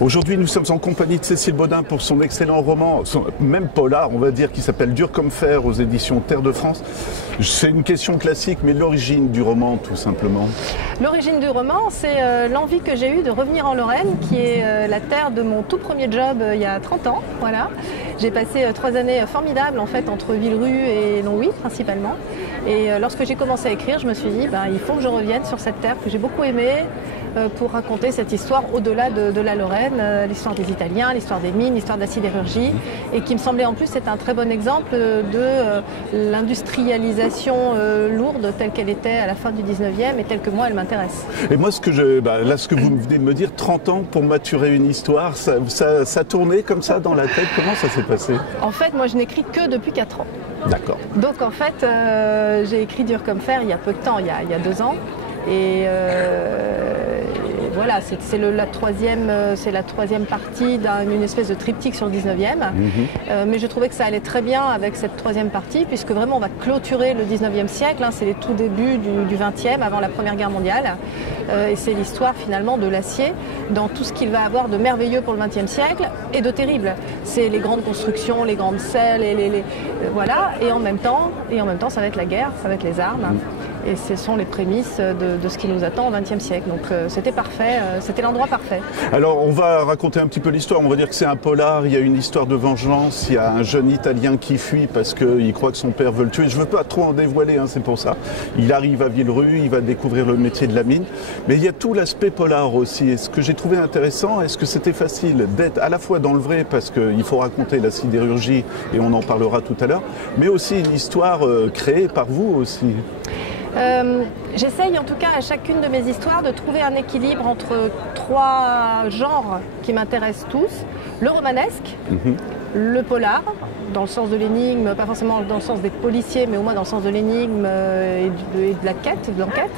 Aujourd'hui, nous sommes en compagnie de Cécile Bodin pour son excellent roman, même polar, on va dire, qui s'appelle Dur comme fer aux éditions Terre de France. C'est une question classique, mais l'origine du roman, tout simplement. L'origine du roman, c'est l'envie que j'ai eue de revenir en Lorraine, qui est la terre de mon tout premier job il y a 30 ans. Voilà. J'ai passé 3 années formidables en fait entre Villerue et Longwy principalement. Et lorsque j'ai commencé à écrire, je me suis dit, il faut que je revienne sur cette terre que j'ai beaucoup aimée pour raconter cette histoire au-delà de la Lorraine, l'histoire des Italiens, l'histoire des mines, l'histoire de la sidérurgie, et qui me semblait en plus être un très bon exemple de l'industrialisation lourde telle qu'elle était à la fin du 19e et telle que moi elle m'intéresse. Et moi, ce que vous venez de me dire, 30 ans pour maturer une histoire, ça tournait comme ça dans la tête, comment ça s'est passé? En fait, moi je n'écris que depuis 4 ans. D'accord. Donc en fait, j'ai écrit Dur comme fer il y a peu de temps, il y a 2 ans. Et voilà, c'est la troisième partie d'une espèce de triptyque sur le 19e. Mais je trouvais que ça allait très bien avec cette troisième partie, puisque vraiment on va clôturer le 19e siècle. C'est les tout débuts du 20e, avant la Première Guerre mondiale. Et c'est l'histoire finalement de l'acier dans tout ce qu'il va avoir de merveilleux pour le 20e siècle et de terrible. C'est les grandes constructions, les grandes selles, voilà. Et en même temps, ça va être la guerre, ça va être les armes. Et ce sont les prémices de ce qui nous attend au XXe siècle. Donc c'était parfait, c'était l'endroit parfait. Alors on va raconter un petit peu l'histoire. On va dire que c'est un polar, il y a une histoire de vengeance, il y a un jeune Italien qui fuit parce qu'il croit que son père veut le tuer. Je ne veux pas trop en dévoiler, c'est pour ça. Il arrive à Villerue, il va découvrir le métier de la mine. Mais il y a tout l'aspect polar aussi. Et ce que j'ai trouvé intéressant, est-ce que c'était facile d'être à la fois dans le vrai, parce qu'il faut raconter la sidérurgie, et on en parlera tout à l'heure, mais aussi une histoire créée par vous aussi? J'essaye en tout cas à chacune de mes histoires de trouver un équilibre entre 3 genres qui m'intéressent tous. Le romanesque, le polar, dans le sens de l'énigme, pas forcément dans le sens des policiers, mais au moins dans le sens de l'énigme et de la quête, de l'enquête,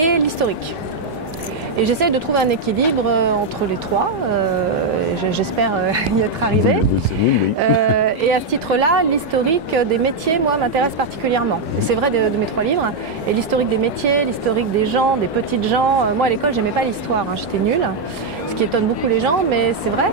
et l'historique. Et j'essaye de trouver un équilibre entre les 3. J'espère y être arrivée. Et à ce titre-là, l'historique des métiers, moi, m'intéresse particulièrement. C'est vrai de mes 3 livres. Et l'historique des métiers, l'historique des gens, des petites gens. Moi, à l'école, j'aimais pas l'histoire. J'étais nulle. Ce qui étonne beaucoup les gens, mais c'est vrai.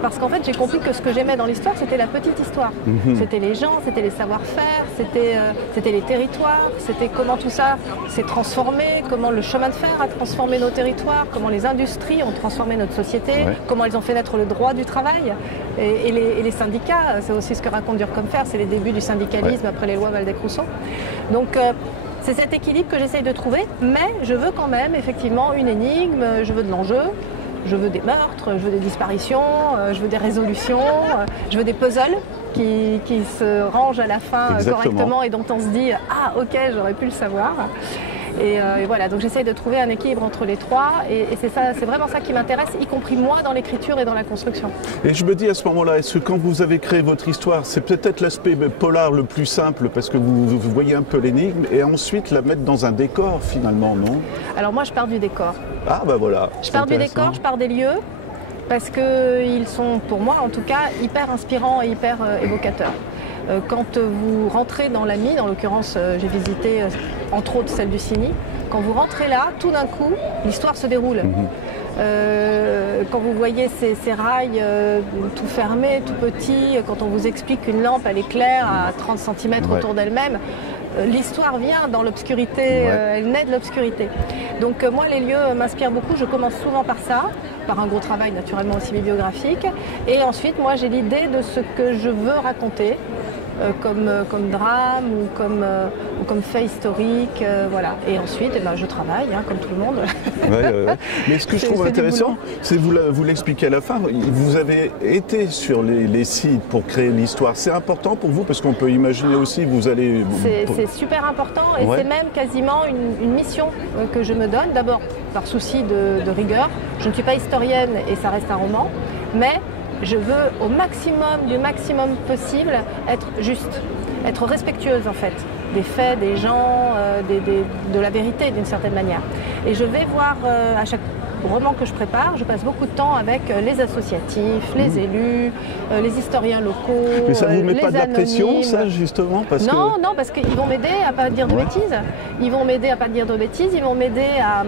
Parce qu'en fait, j'ai compris que ce que j'aimais dans l'histoire, c'était la petite histoire. C'était les gens, c'était les savoir-faire, c'était les territoires, c'était comment tout ça s'est transformé, comment le chemin de fer a transformé nos territoires, comment les industries ont transformé notre société, comment elles ont fait naître le droit du travail. Et les syndicats, c'est aussi ce que raconte Dur comme fer, c'est les débuts du syndicalisme après les lois Waldeck-Rousseau. Donc, c'est cet équilibre que j'essaye de trouver, mais je veux quand même effectivement une énigme, je veux de l'enjeu. Je veux des meurtres, je veux des disparitions, je veux des résolutions, je veux des puzzles qui se rangent à la fin correctement et dont on se dit « Ah, ok, j'aurais pu le savoir ». Et voilà, donc j'essaye de trouver un équilibre entre les 3 et c'est vraiment ça qui m'intéresse, y compris moi dans l'écriture et dans la construction. Et je me dis à ce moment-là, est-ce que quand vous avez créé votre histoire, c'est peut-être l'aspect polar le plus simple parce que vous voyez un peu l'énigme et ensuite la mettre dans un décor finalement, non? Alors moi je pars du décor. Ah voilà. Je pars du décor, je pars des lieux parce qu'ils sont pour moi en tout cas hyper inspirants et hyper évocateurs. Quand vous rentrez dans la mine, en l'occurrence j'ai visité entre autres celle du Cini, quand vous rentrez là, tout d'un coup, l'histoire se déroule. Quand vous voyez ces rails tout fermés, tout petits, quand on vous explique qu'une lampe elle éclaire à 30 cm autour d'elle-même, l'histoire vient dans l'obscurité, elle naît de l'obscurité. Donc moi les lieux m'inspirent beaucoup, je commence souvent par ça, par un gros travail naturellement aussi bibliographique, et ensuite moi j'ai l'idée de ce que je veux raconter. Comme drame ou comme fait historique, voilà. Et ensuite, je travaille, comme tout le monde. Mais ce que je trouve intéressant, c'est vous l'expliquez à la fin, vous avez été sur les sites pour créer l'histoire. C'est important pour vous parce qu'on peut imaginer aussi vous allez... C'est super important et c'est même quasiment une mission que je me donne. D'abord, par souci de rigueur. Je ne suis pas historienne et ça reste un roman, mais je veux au maximum, du maximum possible, être juste, être respectueuse en fait, des faits, des gens, de la vérité d'une certaine manière. Et je vais voir roman que je prépare, je passe beaucoup de temps avec les associatifs, les élus, les historiens locaux, mais ça vous met les pas de la pression, anonymes. ça, justement Non, parce qu'ils vont m'aider à pas dire de bêtises. Ils vont m'aider à pas dire de bêtises, ils vont m'aider à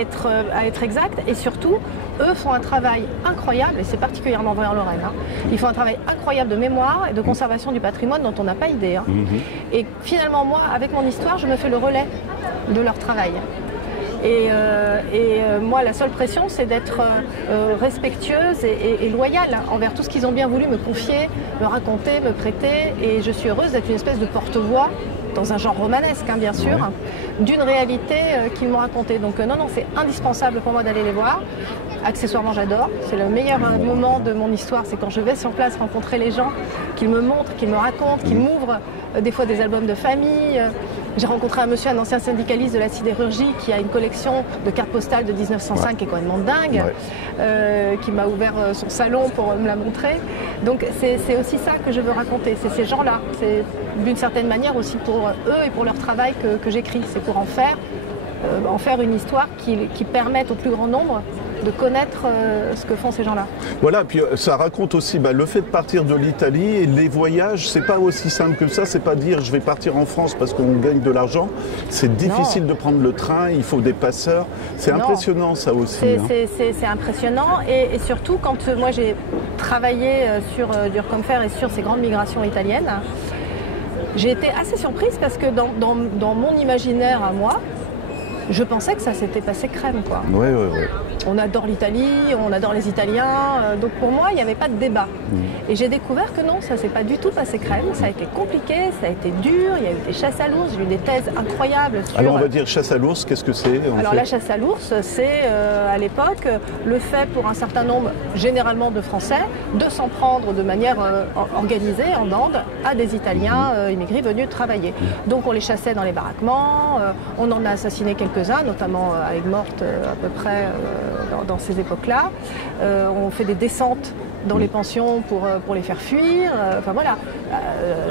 être exact, et surtout, eux font un travail incroyable, et c'est particulièrement vrai en Lorraine. Ils font un travail incroyable de mémoire et de conservation du patrimoine dont on n'a pas idée. Et finalement, moi, avec mon histoire, je me fais le relais de leur travail. Et moi, la seule pression, c'est d'être respectueuse et loyale envers tout ce qu'ils ont bien voulu me confier, me raconter, me prêter. Et je suis heureuse d'être une espèce de porte-voix, dans un genre romanesque, bien sûr, d'une réalité qu'ils m'ont racontée. Donc non, c'est indispensable pour moi d'aller les voir. Accessoirement, j'adore. C'est le meilleur moment de mon histoire, c'est quand je vais sur place rencontrer les gens, qu'ils me montrent, qu'ils me racontent, qu'ils m'ouvrent des fois des albums de famille. J'ai rencontré un monsieur, un ancien syndicaliste de la sidérurgie, qui a une collection de cartes postales de 1905 qui est complètement dingue, qui m'a ouvert son salon pour me la montrer. Donc c'est aussi ça que je veux raconter, c'est ces gens-là. C'est d'une certaine manière aussi pour eux et pour leur travail que j'écris. C'est pour en faire une histoire qui permette au plus grand nombre de connaître ce que font ces gens-là. Voilà, puis ça raconte aussi le fait de partir de l'Italie, et les voyages, c'est pas aussi simple que ça, c'est pas dire je vais partir en France parce qu'on gagne de l'argent, c'est difficile de prendre le train, il faut des passeurs, c'est impressionnant ça aussi. C'est impressionnant, et surtout quand moi j'ai travaillé sur Dur comme fer et sur ces grandes migrations italiennes, j'ai été assez surprise parce que dans mon imaginaire à moi, je pensais que ça s'était passé crème, quoi. Ouais. On adore l'Italie, on adore les Italiens, donc pour moi, il n'y avait pas de débat. Et j'ai découvert que non, ça s'est pas du tout passé crème, ça a été compliqué, ça a été dur, il y a eu des chasses à l'ours, j'ai eu des thèses incroyables sur... Alors on va dire chasse à l'ours, qu'est-ce que c'est Alors la chasse à l'ours, c'est à l'époque le fait pour un certain nombre, généralement de Français, de s'en prendre de manière organisée en bande à des Italiens immigrés venus travailler. Donc on les chassait dans les baraquements, on en a assassiné quelques-uns, notamment à Aigues-Mortes à peu près dans ces époques-là. On fait des descentes dans les pensions pour les faire fuir, enfin voilà,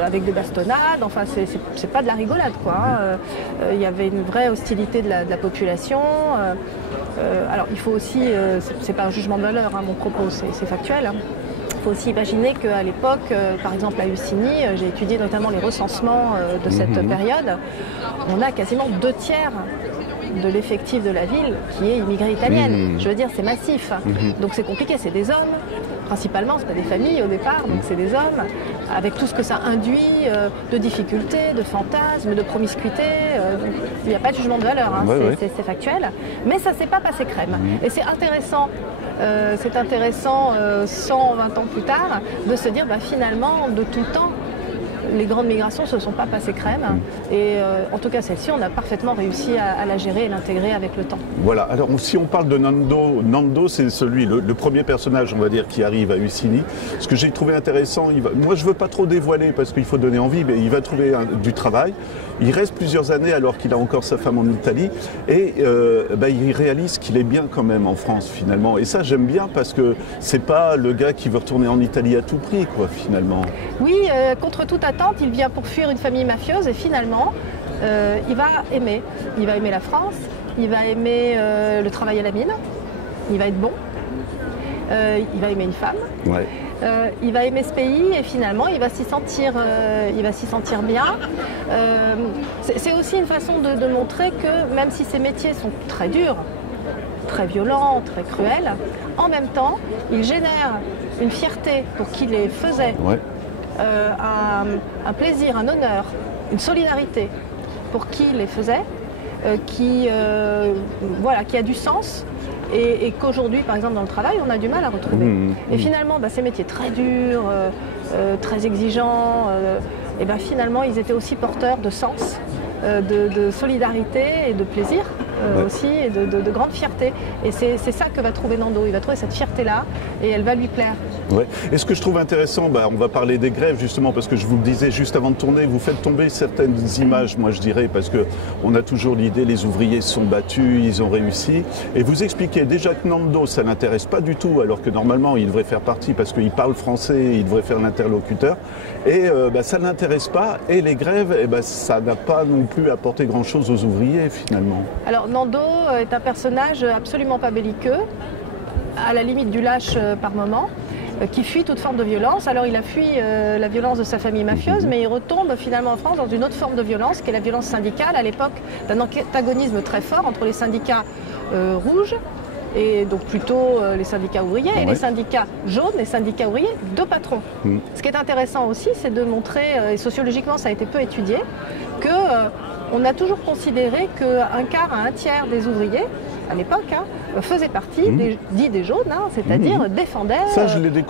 avec des bastonnades, enfin c'est pas de la rigolade, quoi. Il y avait une vraie hostilité de la population. Alors il faut aussi, c'est pas un jugement de valeur, mon propos, c'est factuel. Il faut aussi imaginer qu'à l'époque, par exemple à Ussigny, j'ai étudié notamment les recensements de cette période, on a quasiment 2/3 de l'effectif de la ville qui est immigrée italienne. Je veux dire, c'est massif. Donc c'est compliqué, c'est des hommes, principalement, c'est pas des familles au départ, donc c'est des hommes, avec tout ce que ça induit de difficultés, de fantasmes, de promiscuité. Il n'y a pas de jugement de valeur, c'est factuel. Mais ça s'est pas passé crème. Et c'est intéressant 120 ans plus tard, de se dire finalement, de tout temps, les grandes migrations ne se sont pas passées crème. Et en tout cas, celle-ci, on a parfaitement réussi à la gérer et l'intégrer avec le temps. Voilà. Alors, si on parle de Nando, c'est le premier personnage, on va dire, qui arrive à Ussigny. Ce que j'ai trouvé intéressant, moi, je ne veux pas trop dévoiler parce qu'il faut donner envie, mais il va trouver du travail. Il reste plusieurs années alors qu'il a encore sa femme en Italie. Et il réalise qu'il est bien quand même en France, finalement. Et ça, j'aime bien parce que c'est pas le gars qui veut retourner en Italie à tout prix, quoi, finalement. Oui, contre toute attente, il vient pour fuir une famille mafieuse et finalement, il va aimer. Il va aimer la France, il va aimer le travail à la mine, il va être bon, il va aimer une femme, il va aimer ce pays et finalement, il va s'y sentir bien. C'est aussi une façon de montrer que même si ces métiers sont très durs, très violents, très cruels, en même temps, il génère une fierté pour qui les faisait. Un plaisir, un honneur, une solidarité pour qui les faisait, qui a du sens et qu'aujourd'hui, par exemple, dans le travail, on a du mal à retrouver. Et finalement, ces métiers très durs, très exigeants, finalement, ils étaient aussi porteurs de sens, de solidarité et de plaisir aussi, et de grande fierté. Et c'est ça que va trouver Nando. Il va trouver cette fierté-là et elle va lui plaire. Et ce que je trouve intéressant, on va parler des grèves justement, parce que je vous le disais juste avant de tourner, vous faites tomber certaines images, moi je dirais, parce qu'on a toujours l'idée, les ouvriers se sont battus, ils ont réussi. Et vous expliquez déjà que Nando, ça n'intéresse pas du tout, alors que normalement il devrait faire partie, parce qu'il parle français, il devrait faire l'interlocuteur. Et ça ne l'intéresse pas. Et les grèves, ça n'a pas non plus apporté grand-chose aux ouvriers finalement. Alors Nando est un personnage absolument pas belliqueux, à la limite du lâche par moment, qui fuit toute forme de violence. Alors il a fui la violence de sa famille mafieuse, mais il retombe finalement en France dans une autre forme de violence, qui est la violence syndicale, à l'époque d'un antagonisme très fort entre les syndicats rouges, et donc plutôt les syndicats ouvriers, et les syndicats jaunes, les syndicats ouvriers de patrons. Ce qui est intéressant aussi, c'est de montrer, et sociologiquement ça a été peu étudié, qu'on a toujours considéré qu'un quart à un tiers des ouvriers, à l'époque, faisaient partie des jaunes, c'est-à-dire défendaient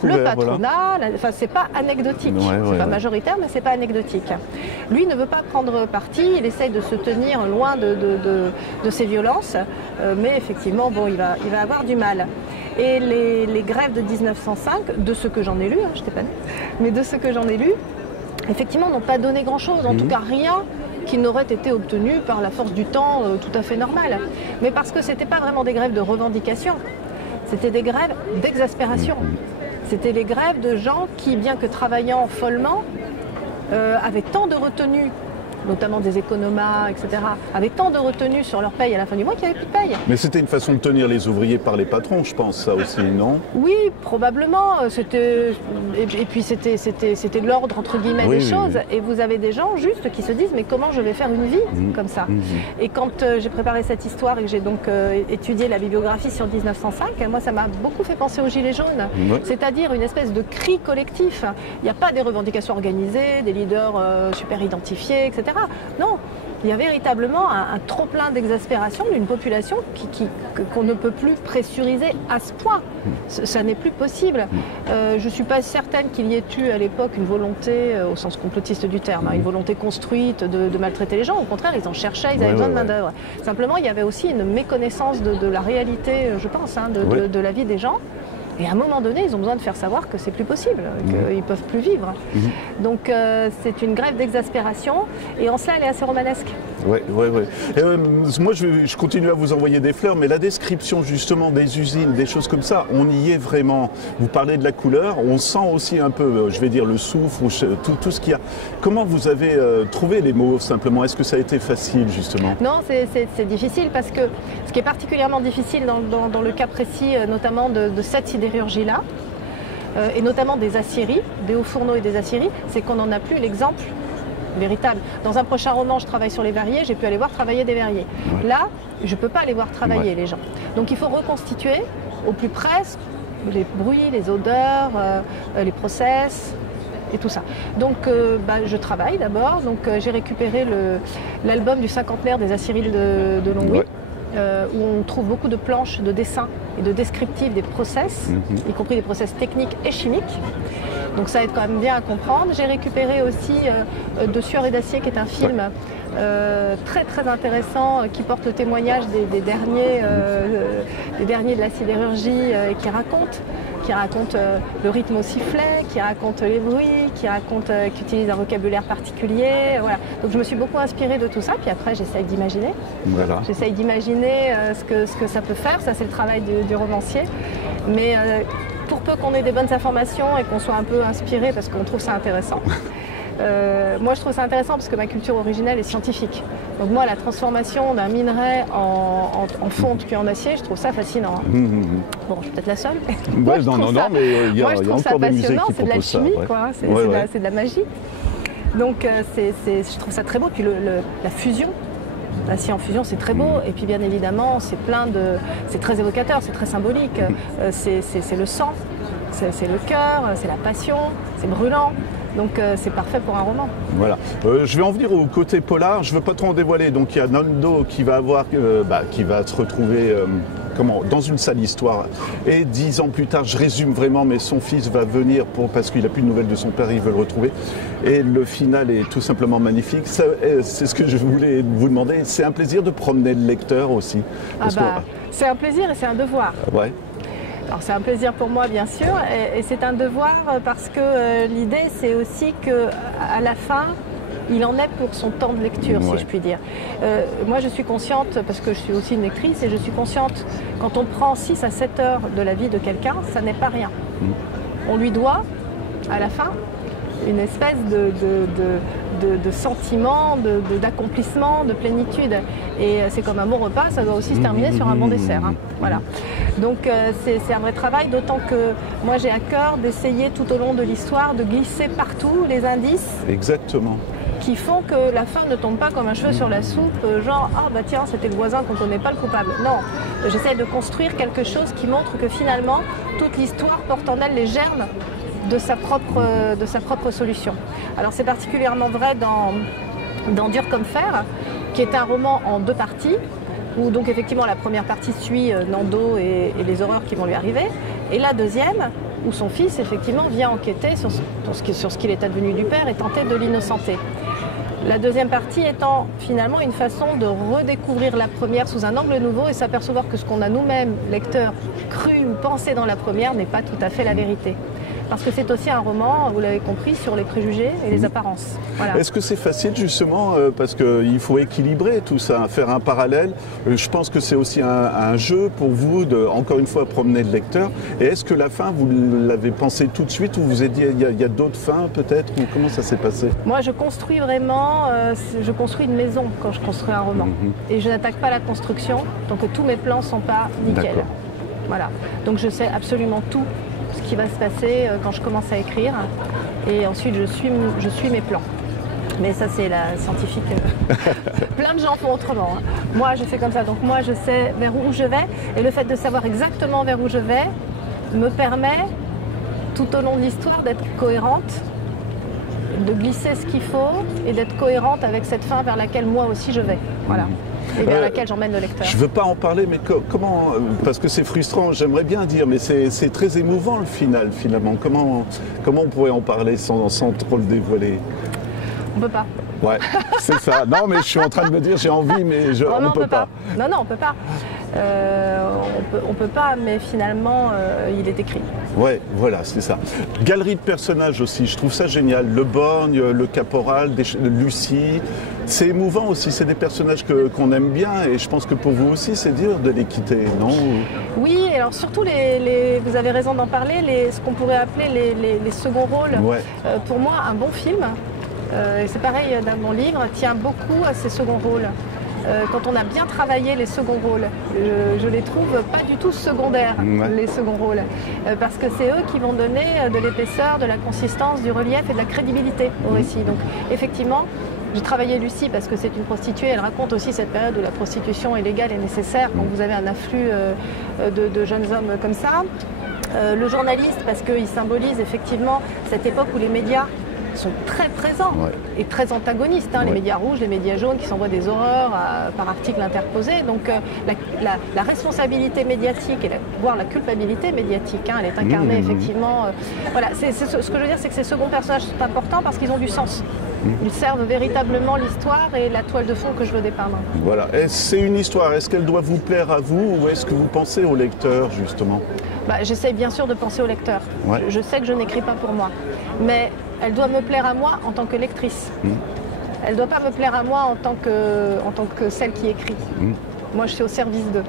le patronat. Voilà. Enfin, c'est pas anecdotique, c'est pas majoritaire, mais c'est pas anecdotique. Lui ne veut pas prendre parti, il essaye de se tenir loin de ces violences, mais effectivement, bon, il va avoir du mal. Et les grèves de 1905, de ce que j'en ai lu, je n'étais pas née, mais de ce que j'en ai lu, effectivement, n'ont pas donné grand-chose, en tout cas rien qui n'aurait été obtenu par la force du temps tout à fait normale. Mais parce que ce n'était pas vraiment des grèves de revendication, c'était des grèves d'exaspération. C'était les grèves de gens qui, bien que travaillant follement, avaient tant de retenue, notamment des économas, etc., avaient tant de retenue sur leur paye à la fin du mois qu'il n'y avait plus de paye. Mais c'était une façon de tenir les ouvriers par les patrons, je pense, ça aussi, non? Oui, probablement. Et puis c'était l'ordre, entre guillemets, des choses. Et vous avez des gens juste qui se disent, mais comment je vais faire une vie comme ça? Et quand j'ai préparé cette histoire et que j'ai donc étudié la bibliographie sur 1905, moi ça m'a beaucoup fait penser aux Gilets jaunes. C'est-à-dire une espèce de cri collectif. Il n'y a pas des revendications organisées, des leaders super identifiés, etc. Non, il y a véritablement un trop-plein d'exaspération d'une population qu'on ne peut plus pressuriser à ce point. Ça n'est plus possible. Je ne suis pas certaine qu'il y ait eu à l'époque une volonté, au sens complotiste du terme, une volonté construite de maltraiter les gens. Au contraire, ils en cherchaient, ils avaient besoin de main-d'œuvre. Simplement, il y avait aussi une méconnaissance de la réalité, je pense, de la vie des gens. Et à un moment donné, ils ont besoin de faire savoir que c'est plus possible, qu'ils ne peuvent plus vivre. Donc c'est une grève d'exaspération, et en cela, elle est assez romanesque. Oui. Moi, je continue à vous envoyer des fleurs, mais la description justement des usines, des choses comme ça, on y est vraiment. Vous parlez de la couleur, on sent aussi un peu, je vais dire, le soufre, tout ce qu'il y a. Comment vous avez trouvé les mots, simplement? Est-ce que ça a été facile, justement? Non, c'est difficile, parce que ce qui est particulièrement difficile dans le cas précis, notamment de cette sidérurgie-là, et notamment des aciéries, des hauts fourneaux et des aciéries, c'est qu'on n'en a plus l'exemple véritable. Dans un prochain roman, je travaille sur les verriers, j'ai pu aller voir travailler des verriers. Là, je ne peux pas aller voir travailler les gens. Donc il faut reconstituer au plus près les bruits, les odeurs, les process et tout ça. Donc je travaille d'abord, donc j'ai récupéré l'album du cinquantenaire des aciéries de Longwy. Où on trouve beaucoup de planches de dessins et de descriptifs des process, y compris des process techniques et chimiques. Donc ça aide quand même bien à comprendre. J'ai récupéré aussi De Sueur et d'acier, qui est un film très très intéressant, qui porte le témoignage des derniers de la sidérurgie, et qui raconte le rythme au sifflet, qui raconte les bruits, qui utilise un vocabulaire particulier. Voilà. Donc je me suis beaucoup inspirée de tout ça, puis après j'essaye d'imaginer. Voilà. J'essaye d'imaginer ce que ça peut faire, ça c'est le travail du romancier. Mais pour peu qu'on ait des bonnes informations et qu'on soit un peu inspiré, parce qu'on trouve ça intéressant. Moi je trouve ça intéressant parce que ma culture originelle est scientifique. Donc moi la transformation d'un minerai en fonte puis en acier, je trouve ça fascinant. Bon, je suis peut-être la seule. Mais il y a encore des musées qui proposent ça. C'est de la chimie, quoi. C'est de la magie. Donc je trouve ça très beau. Puis la fusion, l'acier en fusion, c'est très beau. Et puis bien évidemment, c'est très évocateur, c'est très symbolique. C'est le sang, c'est le cœur, c'est la passion, c'est brûlant. Donc c'est parfait pour un roman. Voilà. Je vais en venir au côté polar. Je ne veux pas trop en dévoiler. Donc il y a Nando qui va se retrouver dans une sale histoire. Et 10 ans plus tard, je résume vraiment, mais son fils va venir parce qu'il n'a plus de nouvelles de son père, il veut le retrouver. Et le final est tout simplement magnifique. C'est ce que je voulais vous demander. C'est un plaisir de promener le lecteur aussi. C'est un plaisir et c'est un devoir. Ouais. Alors c'est un plaisir pour moi bien sûr, et c'est un devoir parce que l'idée c'est aussi qu'à la fin, il en est pour son temps de lecture, si je puis dire. Moi je suis consciente, parce que je suis aussi une lectrice, et je suis consciente, quand on prend 6 à 7 heures de la vie de quelqu'un, ça n'est pas rien. On lui doit, à la fin, une espèce de sentiment, d'accomplissement, de plénitude. Et c'est comme un bon repas, ça doit aussi se terminer sur un bon dessert. Hein. Voilà. Donc c'est un vrai travail, d'autant que moi j'ai à cœur d'essayer tout au long de l'histoire de glisser partout les indices. Exactement. Qui font que la fin ne tombe pas comme un cheveu sur la soupe, genre ah bah tiens c'était le voisin qu'on ne connaît pas le coupable. Non, j'essaie de construire quelque chose qui montre que finalement toute l'histoire porte en elle les germes de sa propre solution. Alors c'est particulièrement vrai dans Dur comme fer, qui est un roman en 2 parties, où donc effectivement la première partie suit Nando et les horreurs qui vont lui arriver, et la deuxième où son fils effectivement vient enquêter sur ce qu'il est advenu du père et tenter de l'innocenter. La deuxième partie étant finalement une façon de redécouvrir la première sous un angle nouveau et s'apercevoir que ce qu'on a nous-mêmes, lecteurs, cru ou pensé dans la première n'est pas tout à fait la vérité. Parce que c'est aussi un roman, vous l'avez compris, sur les préjugés et les apparences. Voilà. Est-ce que c'est facile justement, parce qu'il faut équilibrer tout ça, faire un parallèle. Je pense que c'est aussi un jeu pour vous de, encore une fois, promener le lecteur. Et est-ce que la fin, vous l'avez pensé tout de suite ou vous vous êtes dit il y a d'autres fins peut-être, ou comment ça s'est passé? Moi je construis vraiment, je construis une maison quand je construis un roman. Et je n'attaque pas la construction, donc tous mes plans ne sont pas nickel. Voilà. Donc je sais absolument tout ce qui va se passer quand je commence à écrire, et ensuite je suis mes plans. Mais ça c'est la scientifique. Plein de gens font autrement. Hein. Moi je fais comme ça, donc moi je sais vers où je vais, et le fait de savoir exactement vers où je vais me permet tout au long de l'histoire d'être cohérente, de glisser ce qu'il faut et d'être cohérente avec cette fin vers laquelle moi aussi je vais. Voilà. Et vers laquelle j'emmène le lecteur. Je ne veux pas en parler, mais comment, parce que c'est frustrant, j'aimerais bien dire, mais c'est très émouvant le final, finalement. Comment on pourrait en parler sans trop le dévoiler? On ne peut pas. Ouais, c'est ça. Non, mais je suis en train de me dire, j'ai envie, mais on ne peut pas. Non, on ne peut pas. On peut pas, mais finalement, il est écrit. Ouais, voilà, c'est ça. Galerie de personnages aussi, je trouve ça génial. Le Borgne, le Caporal, Lucie. C'est émouvant aussi, c'est des personnages qu'on aime bien, et je pense que pour vous aussi, c'est dur de les quitter, non? Oui, alors surtout, vous avez raison d'en parler, ce qu'on pourrait appeler les seconds rôles. Ouais. Pour moi, un bon film, et c'est pareil d'un bon livre, tient beaucoup à ses seconds rôles. Quand on a bien travaillé les seconds rôles, je les trouve pas du tout secondaires, les seconds rôles, parce que c'est eux qui vont donner de l'épaisseur, de la consistance, du relief et de la crédibilité au récit. Donc effectivement, j'ai travaillé Lucie parce que c'est une prostituée, elle raconte aussi cette période où la prostitution est légale et nécessaire quand vous avez un afflux de jeunes hommes comme ça. Le journaliste parce qu'il symbolise effectivement cette époque où les médias sont très présents et très antagonistes. Hein, les médias rouges, les médias jaunes qui s'envoient des horreurs par articles interposés. Donc la responsabilité médiatique et voire la culpabilité médiatique, hein, elle est incarnée effectivement. Voilà, ce que je veux dire, c'est que ces seconds personnages sont importants parce qu'ils ont du sens. Ils servent véritablement l'histoire et la toile de fond que je veux dépeindre. Voilà. C'est une histoire. Est-ce qu'elle doit vous plaire à vous ou est-ce que vous pensez au lecteur justement? J'essaie bien sûr de penser au lecteur. Ouais. Je sais que je n'écris pas pour moi. Mais elle doit me plaire à moi en tant que lectrice. Elle ne doit pas me plaire à moi en tant que celle qui écrit. Moi, je suis au service d'eux.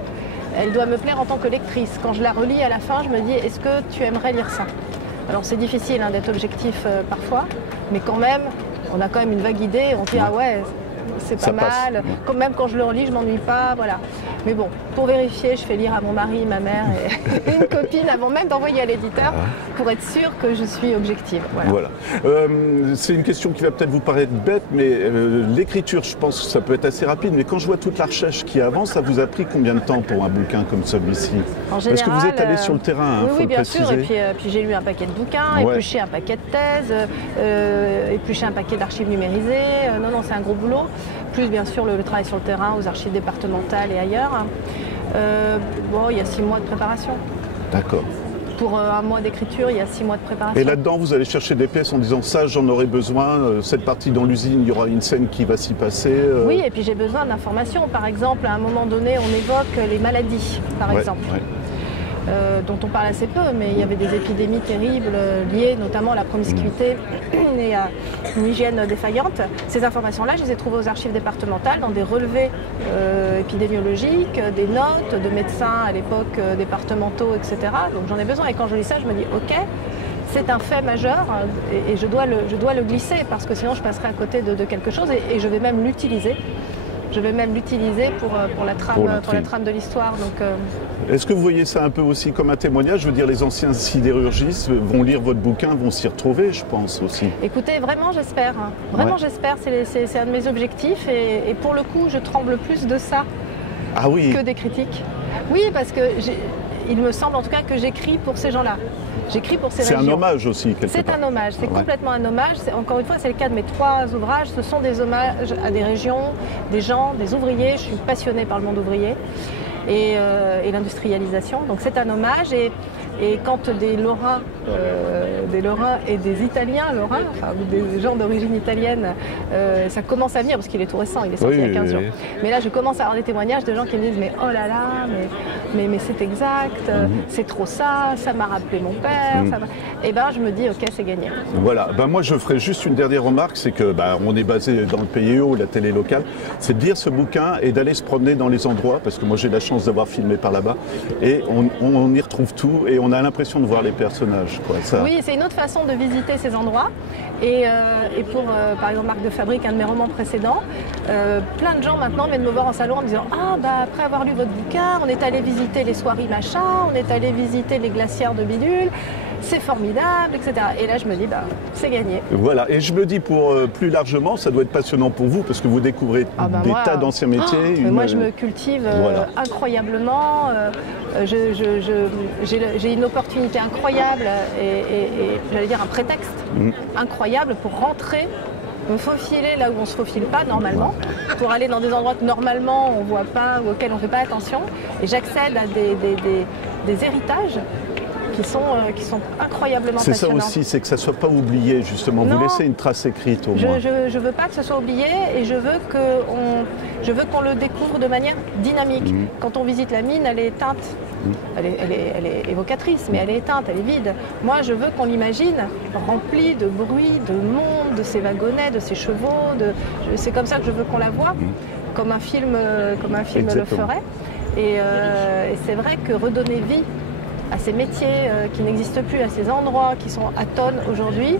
Elle doit me plaire en tant que lectrice. Quand je la relis à la fin, je me dis, est-ce que tu aimerais lire ça? Alors, c'est difficile d'être objectif parfois, mais quand même, on a quand même une vague idée. On dit, ah ouais, c'est pas mal. Même quand je le relis, je m'ennuie pas. Voilà. Mais bon, pour vérifier, je fais lire à mon mari, ma mère et une copine avant même d'envoyer à l'éditeur pour être sûre que je suis objective. Voilà. C'est une question qui va peut-être vous paraître bête, mais l'écriture, je pense que ça peut être assez rapide. Mais quand je vois toute la recherche qui avance, ça vous a pris combien de temps pour un bouquin comme celui-ci? Parce que vous êtes allé sur le terrain, oui, bien sûr. Et puis j'ai lu un paquet de bouquins, épluché un paquet de thèses, épluché un paquet d'archives numérisées. Non, c'est un gros boulot. Plus bien sûr le travail sur le terrain aux archives départementales et ailleurs. Il y a 6 mois de préparation. D'accord. Pour un mois d'écriture, il y a 6 mois de préparation. Et là-dedans, vous allez chercher des pièces en disant ça, j'en aurai besoin, cette partie dans l'usine, il y aura une scène qui va s'y passer. Oui, et puis j'ai besoin d'informations. Par exemple, à un moment donné, on évoque les maladies, par exemple. Dont on parle assez peu, mais il y avait des épidémies terribles liées notamment à la promiscuité et à une hygiène défaillante. Ces informations-là, je les ai trouvées aux archives départementales dans des relevés épidémiologiques, des notes de médecins à l'époque départementaux, etc. Donc j'en ai besoin et quand je lis ça, je me dis ok, c'est un fait majeur et je dois le glisser parce que sinon je passerai à côté de quelque chose et je vais même l'utiliser. Je vais même l'utiliser pour la trame de l'histoire. Est-ce que vous voyez ça un peu aussi comme un témoignage? Je veux dire, les anciens sidérurgistes vont lire votre bouquin, vont s'y retrouver, je pense aussi. Écoutez, vraiment j'espère. Vraiment j'espère, c'est un de mes objectifs et pour le coup je tremble plus de ça que des critiques. Oui, parce que il me semble en tout cas que j'écris pour ces gens-là. J'écris pour ces régions. C'est un hommage aussi, quelque part. C'est un hommage, c'est complètement un hommage. Encore une fois, c'est le cas de mes 3 ouvrages. Ce sont des hommages à des régions, des gens, des ouvriers. Je suis passionnée par le monde ouvrier et l'industrialisation. Donc c'est un hommage. Et quand des Lorrains et des Italiens lorrains, enfin des gens d'origine italienne, ça commence à venir, parce qu'il est tout récent, il est sorti il y a 15 jours. Mais là, je commence à avoir des témoignages de gens qui me disent mais oh là là, mais c'est exact, c'est trop ça m'a rappelé mon père. Et ben je me dis ok, c'est gagné. Voilà, moi je ferai juste une dernière remarque, c'est que on est basé dans le PIO, la télé locale, c'est de lire ce bouquin et d'aller se promener dans les endroits, parce que moi j'ai la chance d'avoir filmé par là-bas, et on y retrouve tout et on a l'impression de voir les personnages. Oui, c'est une autre façon de visiter ces endroits. Et pour, par exemple, Marc de Fabrique, un de mes romans précédents, plein de gens maintenant viennent me voir en salon en me disant « Ah, après avoir lu votre bouquin, on est allé visiter les soieries machin, on est allé visiter les glacières de bidule. » C'est formidable, etc. Et là, je me dis, c'est gagné. Voilà, et je me dis plus largement, ça doit être passionnant pour vous, parce que vous découvrez des tas d'anciens métiers. Moi, je me cultive incroyablement. J'ai une opportunité incroyable et j'allais dire un prétexte incroyable pour rentrer, me faufiler là où on ne se faufile pas normalement, pour aller dans des endroits que normalement on ne voit pas ou auxquels on ne fait pas attention. Et j'accède à des héritages qui sont incroyablement passionnants. C'est ça aussi, c'est que ça ne soit pas oublié, justement. Vous laissez une trace écrite au moins. Je ne veux pas que ce soit oublié et je veux qu'on le découvre de manière dynamique. Quand on visite la mine, elle est éteinte. Elle est évocatrice, mais elle est éteinte, elle est vide. Moi, je veux qu'on l'imagine remplie de bruit, de monde, de ses wagonnets, de ses chevaux. C'est comme ça que je veux qu'on la voie, comme un film le ferait. Et c'est vrai que redonner vie à ces métiers qui n'existent plus, à ces endroits qui sont à tonnes aujourd'hui,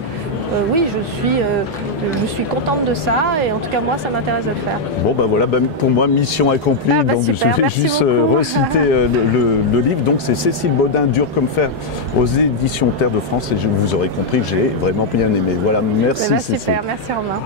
oui, je suis contente de ça et en tout cas moi ça m'intéresse de le faire. Bon voilà, pour moi mission accomplie, donc super, je vais juste reciter le livre, donc c'est Cécile Bodin, Dur comme fer, aux éditions Terre de France, et vous aurez compris que j'ai vraiment bien aimé. Voilà, merci Cécile. Super, merci Romain.